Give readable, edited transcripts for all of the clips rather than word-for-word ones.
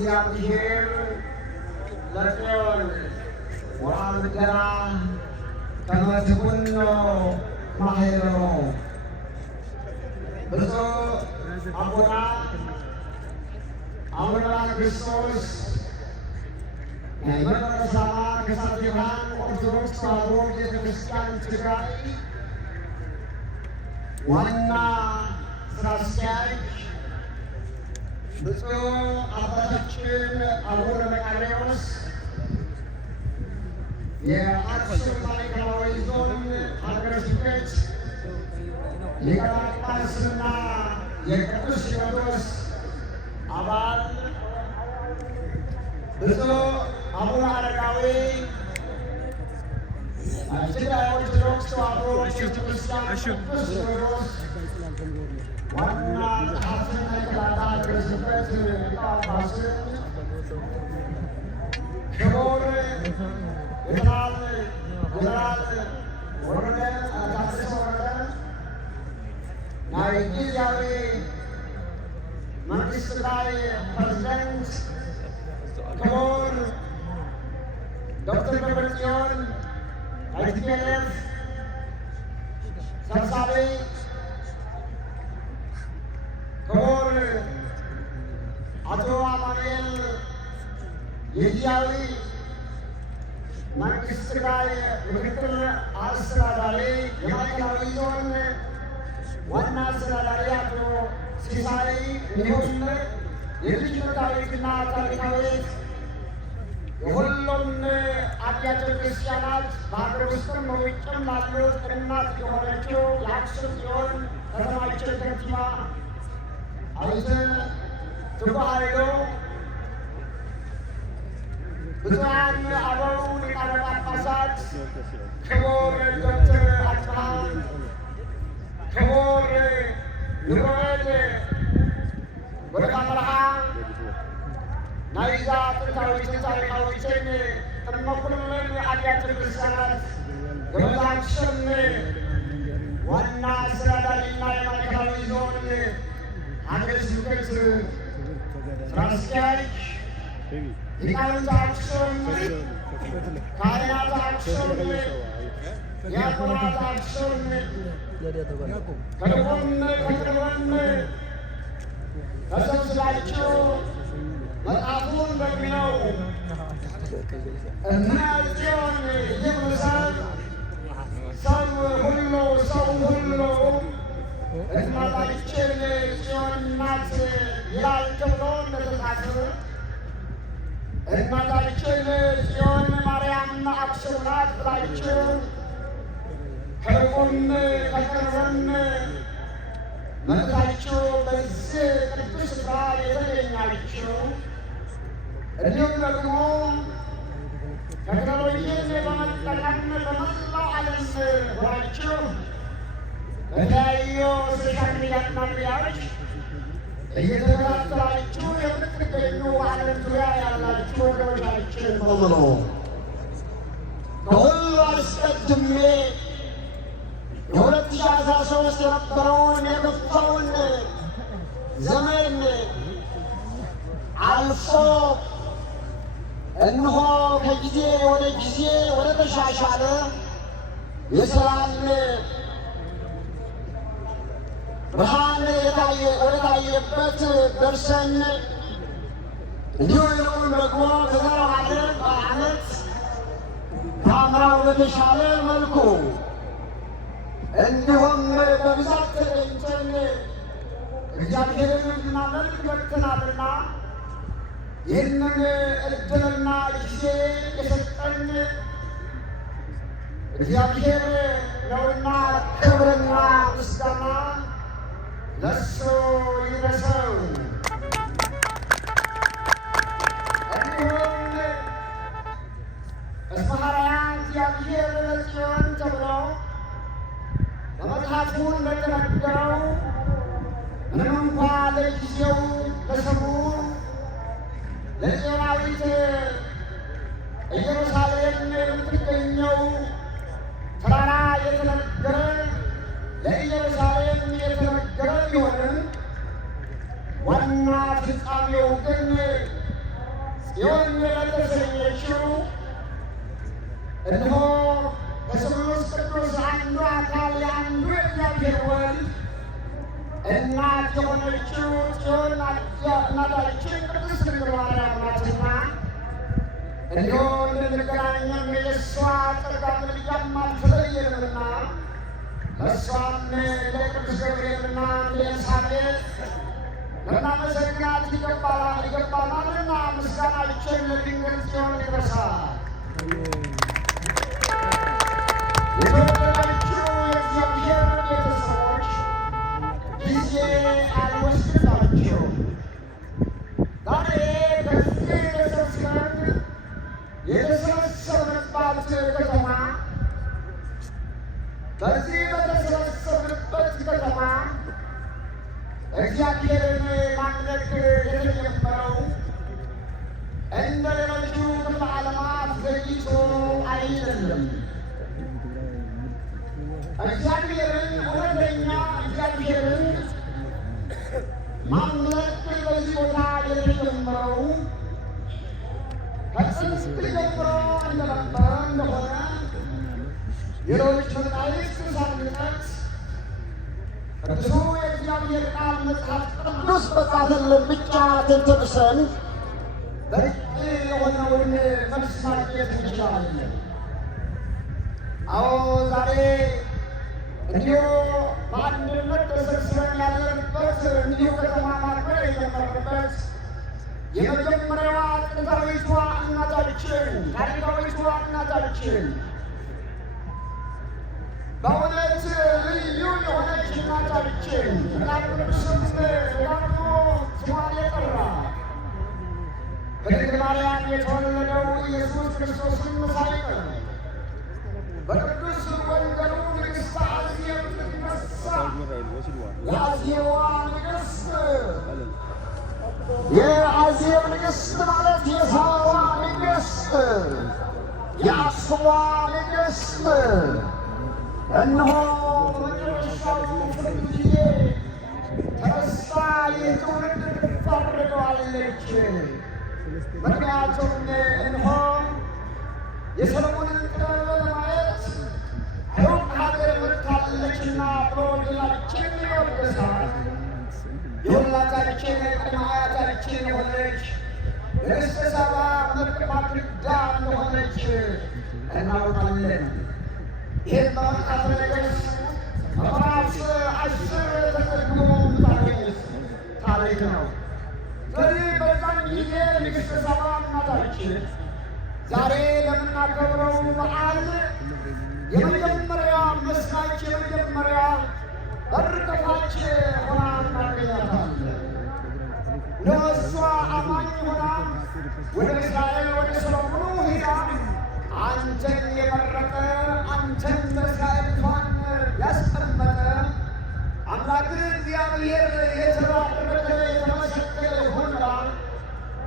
እግዚአብሔር ለጽዮን ወአብደራ ከመ ትኩኖ ማሕበሮ ብፁዕ አቡነ ክርስቶስ የመንበረ ሰማ ከሳቴ ብርሃን ኦርቶዶክስ ተዋሕዶ ቤተ ክርስቲያን ትግራይ ዋና ሥራ አስኪያጅ ብፁዕ አባታችን አቡነ መቃርዮስ የአክሱም ማዕከላዊ ዞን ሀገረ ስብከት ሊቀ ጳጳስና የቅዱስ ሲኖዶስ አባል ብፁዕ አቡነ አረጋዊ የትግራይ ኦርቶዶክስ ተዋሕዶ ቤተ ክርስቲያን ቅዱስ ሲኖዶስ ዋና ጸሐፊና የጠቅላላ ሀገረ ስብከት ሊቀ ጳጳስ ክቡር ጀነራል ወረደ ታደሰ ወረደ ናይ ጊዜያዊ መንግስት ትግራይ ፕሬዝደንት ክቡር ዶክተር ደብረጽዮን ናይ ቲፒኤልኤፍ ሰብሳቢ ክቡር አቶ አማኑኤል የጊዜያዊ መንግስት ትግራይ ምክትል አስተዳዳሪ የማዕከላዊ ዞን ዋና አስተዳዳሪ አቶ ሲሳይ እንዲሁም የልጅነታዊትና ታሪካዊት የሁሉም አብያተ ክርስቲያናት በሀገር ውስጥም በውጭም ላሉት እናት የሆነችው የአክሱም ጽዮን ከተማችን ከንቲባ አይተ ትጉሃይዶ ብፁዓን አበው ሊቃነ ጳጳሳት ክቡር ዶክተር አጽብሃ ክቡር ዩሮኤል ወረዳ መርሃ ናይዛ ጥንታዊትን ታሪካዊትን ቅድመ ኩለን አብያተ ክርስቲያናት የመላክሽም ዋና አስተዳዳሪና የማዕከላዊ ዞን ሀገረ ስብከት ሥራ አስኪያጅ ሊቃውንተ አክሱም፣ ካህናተ አክሱም፣ ዲያቆናተ አክሱም ከቅርብም ተሰብስባችሁ መጽሐፉን በሚለው እና ጽዮን ይምሰል ሰው ሁሉ እናታችን ጽዮን ናት ይላል ተብሎ እንደተጻፈ እናታችን ጽዮን ማርያም አክሱም ናት ብላችሁ ከሩቅም ከቅርብም መጥታችሁ በዚህ ቅዱስ ስፍራ የተገኛችሁ እንዲሁም ደግሞ ቴክኖሎጂን በመጠቀም በመላው ዓለም ሆናችሁ በተለያዩ ሶሻል ሚዲያና ሚዲያዎች እየተከታተላችሁ የምትገኙ ዓለም ዙሪያ ያላችሁ ወገኖቻችን በሙሉ ከሁሉ አስቀድሜ የ2013 የነበረውን የከፋውን ዘመን አልፎ እነሆ ከጊዜ ወደ ጊዜ ወደ ተሻሻለ የሰላም ብርሃን ወደ ታየበት ደርሰን እንዲሁም ደግሞ ከዘራው ዓመት ከአምናው በተሻለ መልኩ እንዲሁም በብዛት ተገኝተን እግዚአብሔርን እንድናመልክ በቅተናልና ይህንን ዕድልና ጊዜ የሰጠን እግዚአብሔር ነውና ክብርና ምስጋና ለእሱ ይድረሰው። እንዲሁም እስመ ኀረያ እግዚአብሔር ለጽዮን ተብሎ በመጽሐፉ እንደተነገረው ምንም እንኳ ለጊዜው ለስሙ ለጽዮናዊት ኢየሩሳሌም የምትገኘው ተራራ የተነገረ ለኢየሩሳሌም የተነገረ ቢሆንም ዋና ፍጻሜው ግን የወንጌል የተሰኘችው እነሆ ከስሉስ ቅዱስ አንዱ አካል የአንዱ የእግዚአብሔር ወልድ እናት የሆነችው ጽዮን እናታችን ቅድስት ድንግል ማርያም ናትና እንዲሁ እንድንገናኝም የእሷ ጸጋ ምልጃም አልተለየንምና ለእሷም ለቅዱስ ገብርኤልና ለኤልሳቤጥ ልናመሰግናት ይገባናልና ምስጋናችን ለድንግል ጽዮን ይድረሳል። የተወደዳችሁ የእግዚአብሔር ቤተሰቦች ጊዜ አልወስድባችሁ። ዛሬ ከዚህ ተሰብስበን የተሰበሰብንባት ከተማ በዚህ በተሰበሰብንበት ከተማ እግዚአብሔርን ማምለክ የተጀመረው እንደ ሌሎቹ ክፍለ ዓለማት ዘግይቶ አይደለም። እግዚአብሔርን እውነተኛ እግዚአብሔርን ማምለክ በዚህ ቦታ የተጀመረው ከጥንት ጀምሮ እንደነበረ እንደሆነ ሌሎች መጻሕፍት ሳንጠቅስ ቅዱሱ የእግዚአብሔር ቃል መጽሐፍ ቅዱስ በጻፈልን ብቻ ተንተርሰን በቂ የሆነውን መልስ ማግኘት እንችላለን። አዎ ዛሬ እንዲሁ በአንድነት ተሰብስበን ያለንበት እንዲሁ ከተማ ማክበር የጀመርንበት የመጀመሪያዋ ጥንታዊቷ እናታችን ታሪካዊቷ እናታችን በእውነት ልዩ የሆነች እናታችን በጣም ቅዱስም ደግሞ ስሟን የጠራ በድንግል ማርያም የተወለደው ኢየሱስ ክርስቶስን ሳይቀር በቅዱስ ወንጌሉ ንግሥተ አዜብ ትነሳ የአዜዋ ንግሥት የአዜብ ንግሥት ማለት የሳባ ንግሥት የአስሟ ንግሥት እነሆ በመጨረሻው ፍርድ ጊዜ ተነስታ ይህ ትውልድ ትፋረደዋለች። ምክንያቱም እነሆ የሰሎሞንን ጥበብ ለማየት ሩቅ ሀገር መጥታለችና ብሎ ጌታችን ይወደሳል። የሁላታችን ቅድመ አያታችን የሆነች ንግሥተ ሳባ ማክዳ እንደሆነች እናውቃለን። ይህን በመጽሐፈ ነገሥት ምዕራፍ 10 ተዘግቦ የምታገኙት ታሪክ ነው። ስለዚህ በዛን ጊዜ ንግሥተ ሳባ እናታችን ዛሬ ለምናከብረው በዓል የመጀመሪያ መስራች የመጀመሪያ በር ከፋች ሆና እናገኛታለን። ለእሷ አማኝ ሆና ወደ እስራኤል ወደ ሰሎሞኑ ሄዳ አንተን የመረጠ አንተን በእስራኤል ዙፋን ያስቀመጠ አምላክህ እግዚአብሔር የተባረከ የተመሰገነ ይሁን ብላ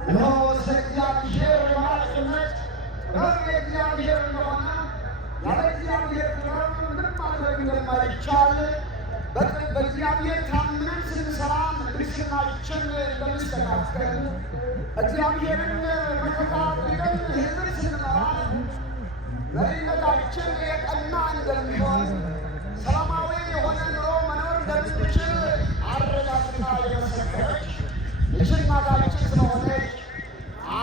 እነሆ ስለ እግዚአብሔር የማለትነት ጥበብ የእግዚአብሔር እንደሆነ ያለ እግዚአብሔር ጥበብ ምንም ማድረግ እንደማይቻል በእግዚአብሔር ታምነን ስንሰራ ክርስትናችን እንደሚስተካከል እግዚአብሔርን መከታ አድርገን ሕዝብን ስንመራ መሪነታችን የቀና እንደሚሆን ሰላማዊ የሆነ ኑሮ መኖር እንደምንችል አረጋግጣ የመሰከረች እናታችን ስለሆነች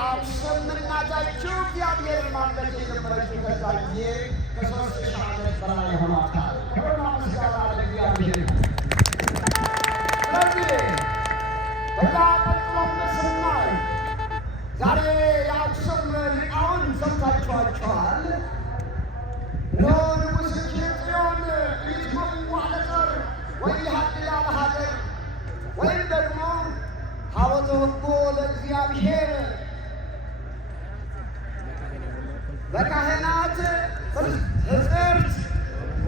አብስም እናታችሁ እግዚአብሔርን ማምለክ የጀመረችው ከዛ ጊዜ ከ3,000 ዓመት በላይ ሆኗታል። ክብርና ምስጋና ለእግዚአብሔር ይሁን። ስለዚህ በዛ ቀጥሎም ስናይ ዛሬ የአክሱም ሊቃውንት ሰምታችኋቸዋል። ንጉሥ ጽዮን ይትመሙ አለጠር ወይሃድላ ለሀገር ወይም ደግሞ ታቦተ ሕጉ ለእግዚአብሔር በካህናት ሕጽርት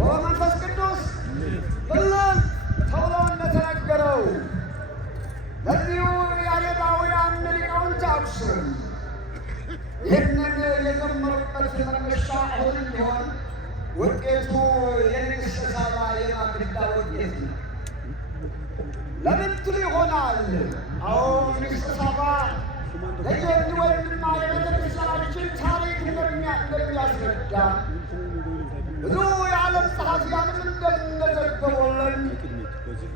ወመንፈስ ቅዱስ ብለን ተብሎ እንደተነገረው በዚሁ ያሬዳውያን ሊቃውንት አክሱም ይህንን የዘመሩበት መነሻ አሁንም ቢሆን ውጤቱ የንግሥተ ሳባ የማክዳ ውጤት ነው። ለምን ትሉ ይሆናል? አዎ ንግሥተ ሳባ ለየወንድማ እንደሚያስረዳን ብዙ የዓለም ጸሐፊያንም እንደሚመዘግቡልን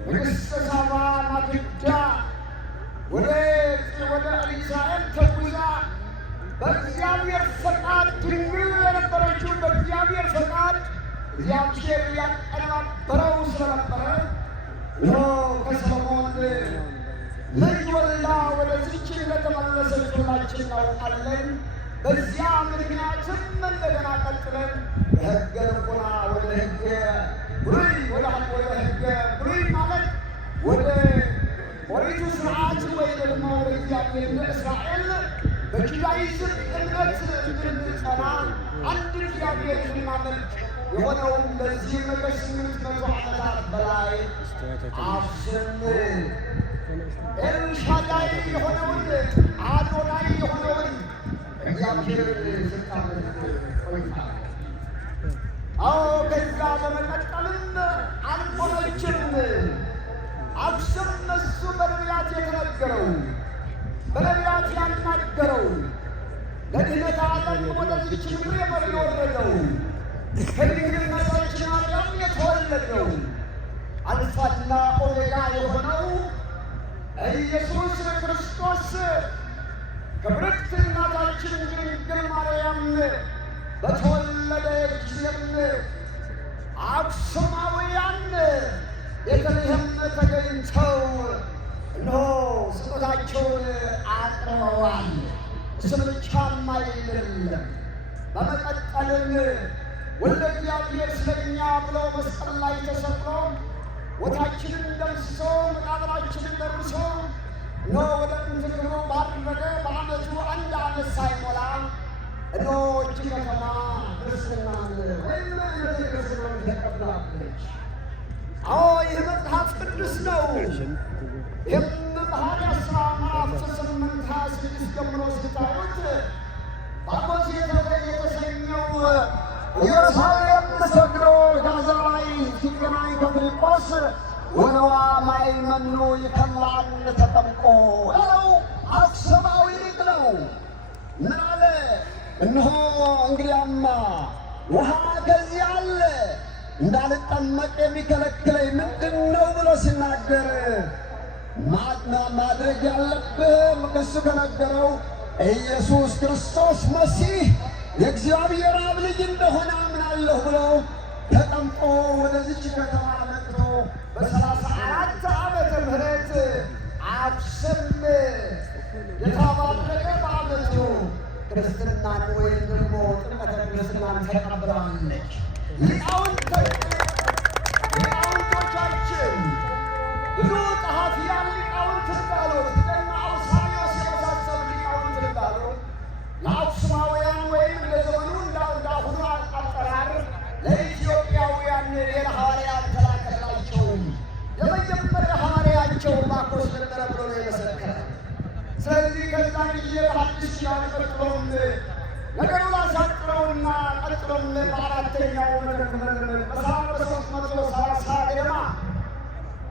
ንግሥተ ሳባ ማክዳ ወደ እስራኤል ተጉዛ በእግዚአብሔር ፈቃድ ድንግል የነበረችው በእግዚአብሔር ፈቃድ እግዚአብሔር ያቀነባበረው ስለነበረ ከሰሎሞን ልጅ ወልዳ ወደዚች እንደተመለሰች ሁላችን እናውቃለን። በዚያ ምክንያትም እንደገና ቀጥለን ሕገ ልቡና ወደ ሕገ ብሉይ ወደ ሕገ ብሉይ ማለት ወደ ኦሪቱ ሥርዓት ወይ ደግሞ በእግዚአብሔር ለእስራኤል በጁዳይዝም እምነት እንድንጸና አንድ እግዚአብሔር እንድናመልክ የሆነውን ለዚህ ከ800 ዓመታት በላይ አብስን ኤልሻዳይ የሆነውን አዶናይ የሆነውን እግዚአብሔር ስታመልክ ቆይታለች። አዎ ከዛ በመቀጠልም አልቆመችም። አብስም እሱ በነቢያት የተነገረው በነቢያት ያናገረው ለድኅነተ ዓለም ወደዚች ምድር የወረደው ከድንግል እመቤታችን ማርያም የተወለደው አልፋና ኦሜጋ የሆነው ኢየሱስ ክርስቶስ ከብርክት እናታችን ድንግል ማርያም በተወለደ ጊዜም አክሱማውያን ቤተልሔም ተገኝተው እነሆ ስጦታቸውን አቅርበዋል። እሱ ብቻም አይደለም። በመቀጠልም ወልደ እግዚአብሔር ስለኛ ብሎ መስቀል ላይ ተሰቅሎ ሞታችንን ደምስሶ መቃብራችንን ደርሶ እነሆ ወደ ጥንት ክብሩ ባረገ በዓመቱ 1 ዓመት ሳይሞላ እነሆ እጅ ከተማ ክርስትናን ወይም ክርስትናን ተቀብላለች። አዎ ይህ መጽሐፍ ቅዱስ ነው። ይህም በሐዋርያት ሥራ ምዕራፍ 8 26 ጀምሮ ስታዩት ባቆስ የተሰኘው ኢየሩሳሌም ሰግዶ ጋዛ ላይ ሲገናኝ ከፊልጶስ ወነዋ ማይመኑ ይከላል ተጠምቆ ያለው አክሱማዊ ሊቅ ነው። ምን አለ? እነሆ እንግዲያማ ውሃ ከዚህ አለ እንዳልጠመቅ የሚከለክለኝ ምንድን ነው ብሎ ሲናገር ማድረግ ያለብህ ከሱ ከነገረው ኢየሱስ ክርስቶስ መሲህ የእግዚአብሔር አብ ልጅ እንደሆነ አምናለሁ ብሎ ተጠምቆ ወደዚች ከተማ መጥቶ በ34 ዓመተ ምህረት አክሱም የተባረከ በዓመቱ ክርስትናን ወይም ደግሞ ጥምቀተ ክርስትናን ተቀብላለች። ሊቃውንቶቻችን ብዙ ጸሐፊያን ሊቃውንት እንዳሉት እና አውሳኒዮስ የመሳሰሉ ሊቃውንት እንዳሉት ለአክሱማውያን ወይም ለዘመኑ እንዳሁኑ አጠራር ለኢትዮጵያውያን ሌላ ሐዋርያ አልተላከላቸውም። የመጀመሪያ ሐዋርያቸው ማርቆስ ነበረ ብሎ ነው የመሰከረ። ስለዚህ ከዛ ጊዜ በሐዲስ ኪዳን ቀጥሎም ነገሩን አሳጥረውና ቀጥሎም በ4ኛው መቶ ክፍለ ዘመን በ330 ገደማ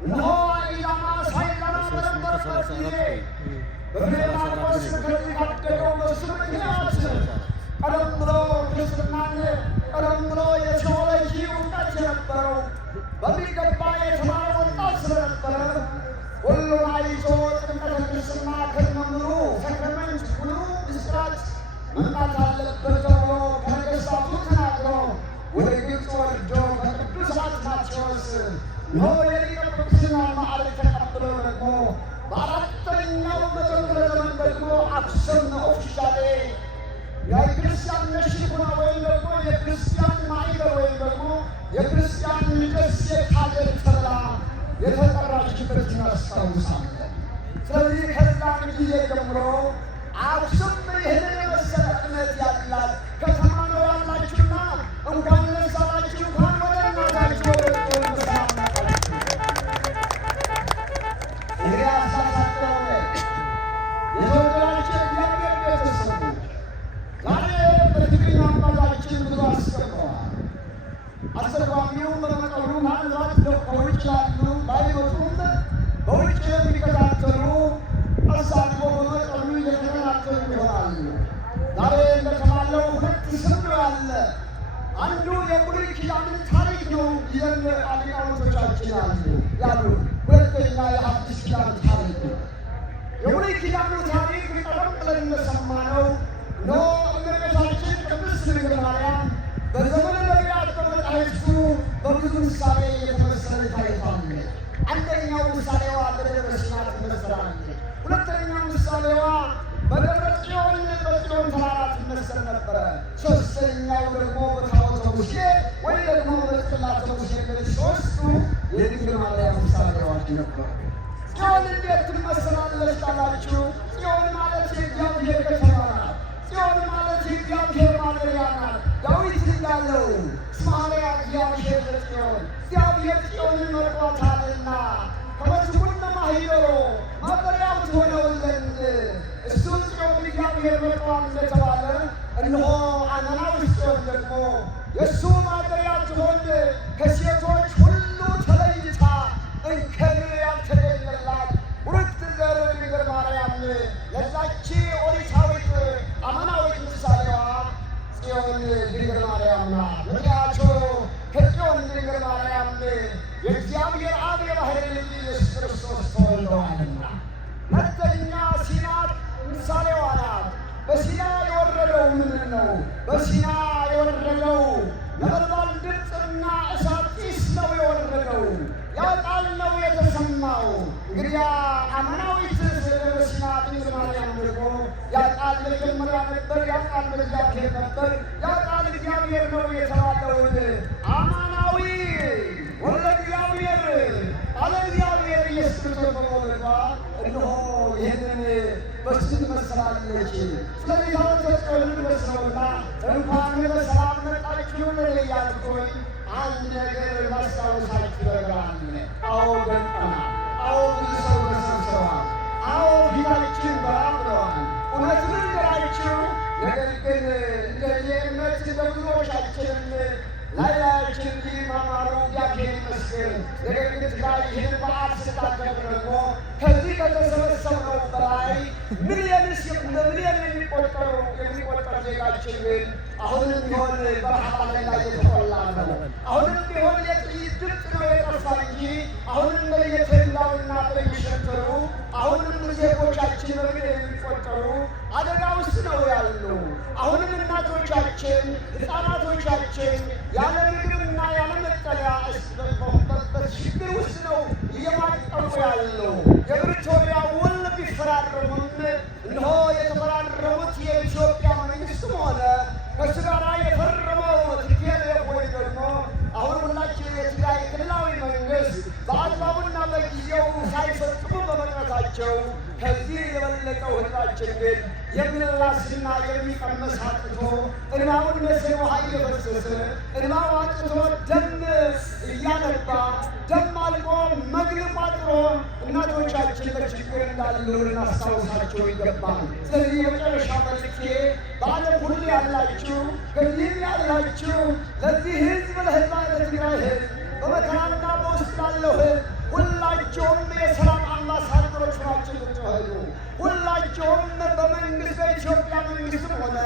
እነሆ ኢላማ ሳይቀና በነበረበት ጊዜ በፍሬማኖስ ከዚህ ካደገው በሱ ምክንያት ቀደም ብሎ ክርስትናን ቀደም ብሎ የቴዎሎጂ እውቀት የነበረው በሚገባ የተማረ ወጣት ስለነበረ ሁሉን አይቶ ጥምቀተ ክርስትና ከነምሩ ሰክረመንት ሙሉ ምስጢራት መምጣት አለበት ተብሎ ከነገሥታቱ ተናግሮ ወደ ግብፅ ወርዶ ከቅዱስ አትናቴዎስ ነው የሊቀ ጵጵስና ማዕረግ ተቀብሎ ደግሞ በ4ኛው መቶ ክፍለ ዘመን ደግሞ አክሱም ኦፊሻሌ የክርስቲያን ነሽኩና ወይም ደግሞ የክርስቲያን ማዕከል ወይም ደግሞ የክርስቲያን ደሴት ሀገር ተብላ የተጠራችበት እናስታውሳለን። ስለዚህ ከዛን ጊዜ ጀምሮ አክሱም ይህንን የመሰለ እምነት ያላት ከተማ ነው ያላችሁና እንኳን ደስ አላችሁ፣ እንኳን ወደ እናታችሁ ወደ በሰላም መጣችሁ። እንግዲህ አሳሳቸው የተወደዳችሁ እግዚአብሔር ቤተሰቦች ዛሬ በትግርኛ አባታችን ብዙ አስተምረዋል። አስተርጓሚው በመጠኑ ምናልባት ዶክተሮች ያሉ ባይወጡም በውጭ የሚከታተሉ አሳልፎ በመጠኑ እየተከታተሉ ይሆናል። ኪዳንን ታሪክ ነው ይዘን ሊቃውንቶቻችን ያሉ። ሁለተኛ የሐዲስ ኪዳን ታሪክ ነው። የብሉይ ኪዳኑ ታሪክ ቀደም ብለን እንደሰማነው ነው። እመቤታችን ቅድስት ድንግል ማርያም በዘመነ ነቢያት በመጻሕፍቱ በብዙ ምሳሌ የተመሰለች ታይታለች። አንደኛው ምሳሌዋ በደብረ ሲና ትመሰላለች። ሁለተኛው ምሳሌዋ በደብረ ጽዮን በጽዮን ተራራ ትመሰል ነበረ። ሦስተኛው ደግሞ በታቦተ ሙሴ ወይ ደግሞ በጽላተ ሙሴ። ሦስቱ የድንግል ማርያም ምሳሌዎች ነበሩ። ጽዮን እንዴት ትመሰላለች ካላችሁ፣ ጽዮን ማለት የእግዚአብሔር ከተማ ናት። ጽዮን ማለት የእግዚአብሔር ማደሪያ ናት። ዳዊት እንዳለው እስመ ኀረያ እግዚአብሔር ለጽዮን፣ እግዚአብሔር ጽዮንን መርጧታልና ከመዝሙርነ ማኅደሮ ማደሪያው ትሆነው ዘንድ እሱን ጽዮን እግዚአብሔር መርጧል እንደተባለ እነሆ አመናዊ ጽዮን ደግሞ የእሱ ማደሪያ ትሆን ከሴቶች ሁሉ ተለይታ እንከን ያልተገኘላት ቡርክት ዘር ድንግል ማርያም ለዛች ኦሪታዊት አማናዊት ምሳሌዋ ጽዮን ድንግል ማርያም ናት። ምክንያቱም ከጽዮን ድንግል ማርያም የእግዚአብሔር አብ የባሕርይ ልጅ ኢየሱስ ክርስቶስ ተወልደዋልና። ሁለተኛ ሲና ምሳሌዋ ናት። በሲና የወረደው ምንድን ነው? በሲና የወረደው ነበልባል ድምፅና እሳት ጢስ ነው የወረደው። ያ ቃል ነው የተሰማው። እንግዲያ አማናዊት ደብረ ሲና ድንግል ማርያም ደግሞ ያ ቃል መጀመሪያ ነበር፣ ያ ቃል በእግዚአብሔር ነበር፣ ያ ቃል እግዚአብሔር ነው የተባለውን አማናዊ ወልደ እግዚአብሔር ቃለ እግዚአብሔር ኢየሱስ ክርስቶስ በመውለዷ እነሆ ይህንን በሱ ትመስላለች። ስለዚህ ታቦተ ጽዮንን መስለውና እንኳን በሰላም መጣችሁ እያልኩኝ አንድ ነገር ማስታወሳችሁ ነገር አለ። አዎ ገጠመናል። አዎ ብዙ ሰው ተሰብስበዋል። አዎ ፊታችን በራ ብለዋል። እውነት ልንገራችሁ፣ ነገር ግን እንደዚህ እምነት በብዙዎቻችን ላያችን ማማሩ እግዚአብሔር ይመስገን። ነገር ግን ትግራይ ይህን በዓል ስታከብር ደግሞ ከዚህ ከተሰበሰብነው በላይ ሚሊዮንስ በሚሊዮን የሚቆጠር ዜጋችን ግን አሁንም ቢሆን በረሃብ ላይ የተቆላ ነው። አሁንም ቢሆን የጥይት ድምፅ ነው የጠፋ እንጂ አሁንም በየተላውና በየሸንተሩ አሁንም ዜጎቻችን በሚሊዮን የሚቆጠሩ አደጋ ውስጥ ነው ያሉ። አሁንም እናቶቻችን፣ ሕፃናቶቻችን ያለ ምግብና ያለ መጠለያ በችግር ውስጥ ነው እየማቀቁ ያለው። የፕሪቶሪያ ውል ቢፈራረሙም እነሆ የተፈራረሙት የኢትዮጵያ መንግስትም ሆነ ከእሱ ጋር የፈረመው ትኬት ወይ ደግሞ አሁን ሁላችን የትግራይ ክልላዊ መንግስት በአግባቡና በጊዜው ሳይፈጽሙ በመቅረታቸው ከዚህ የበለጠው ሕዝባችን ግን የሚላስና የሚቀመስ አጥቶ እንባውን መስል ውሃ እየፈሰሰ እንባው አጥቶ ደም እያነባ ደም አልቆ መግል ቋጥሮ እናቶቻችን በችግር እንዳሉ ልናስታውሳቸው ይገባል። ስለዚህ የመጨረሻ መልእክቴ በዓለም ሁሉ ያላችሁ ከዚህም ያላችሁ ለዚህ ሕዝብ ለትግራይ ሕዝብ በመከራና በውስጥ ላለው ሕዝብ ሁላቸውም የሰላም አምባሳደሮች ናቸው ልትሆኑ ሁላቸውም በመንግስት በኢትዮጵያ መንግስትም ሆነ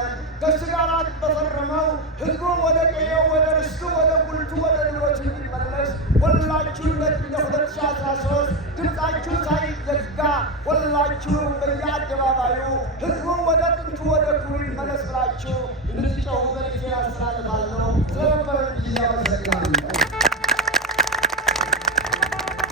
ከእሱ ጋር በፈረመው ህዝቡ ወደ ቀዬው ወደ ርስቱ ወደ ጉልቱ ወደ ንብረቱ እንዲመለስ ሁላችሁም ለ2013 ድምፃችሁ ሳይዘጋ ሁላችሁም በየአደባባዩ ህዝቡ ወደ ጥንቱ ወደ ክብሩ ይመለስ ብላችሁ